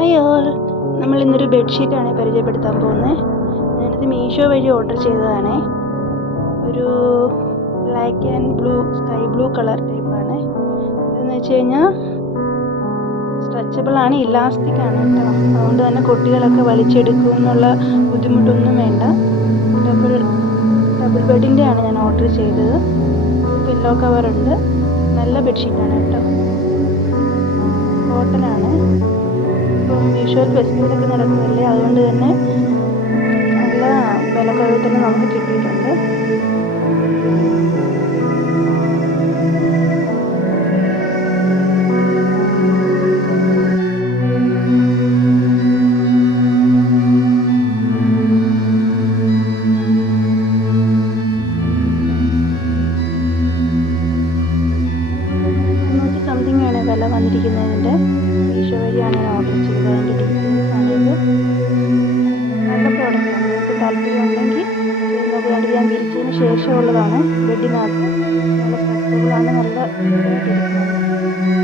Hi all, നമ്മൾ ഇന്നൊരു ബെഡ്ഷീറ്റാണ് പരിചയപ്പെടുത്താൻ പോകുന്നത്. ഞാനിത് മീഷോ വഴി ഓർഡർ ചെയ്തതാണ്. ഒരു black and blue, sky blue colour ടൈപ്പാണ്. ഇതെന്ന് വെച്ച് കഴിഞ്ഞാൽ സ്ട്രെച്ചബിളാണ്, ഇലാസ്റ്റിക് ആണ് കേട്ടോ. അതുകൊണ്ട് തന്നെ കുട്ടികളൊക്കെ വലിച്ചെടുക്കും എന്നുള്ള ബുദ്ധിമുട്ടൊന്നും വേണ്ട. ഡബിൾ ബെഡിൻ്റെയാണ് ഞാൻ ഓർഡർ ചെയ്തത്. പില്ലോ കവറുണ്ട്. നല്ല ബെഡ്ഷീറ്റാണ് കേട്ടോ. കോട്ടനാണ്. ഇപ്പം മീഷോയിൽ ഫെസ്റ്റിവലൊക്കെ നടക്കുന്നില്ലേ, അതുകൊണ്ട് തന്നെ നല്ല വിലക്കുറവിൽ തന്നെ നമുക്ക് കിട്ടിയിട്ടുണ്ട്. സംതിങ് ആണ് വില വന്നിരിക്കുന്നതിൻ്റെ. മീഷോ വഴിയാണ് ഞാൻ ഓർഡർ ചെയ്തത്. അതിൻ്റെ ഡീറ്റെയിൽസ് ആണിത്. നല്ല പ്രോഡക്റ്റാണ്. നിങ്ങൾക്ക് താല്പര്യം ഉണ്ടെങ്കിൽ നോക്കുകയാണ്ട് ഞാൻ വിരിച്ചതിന് ശേഷമുള്ളതാണ്. ബെഡിനകത്ത് നല്ല സ്ട്രെച്ചബിളാണ്, നല്ല ഇരിക്കുന്നത്.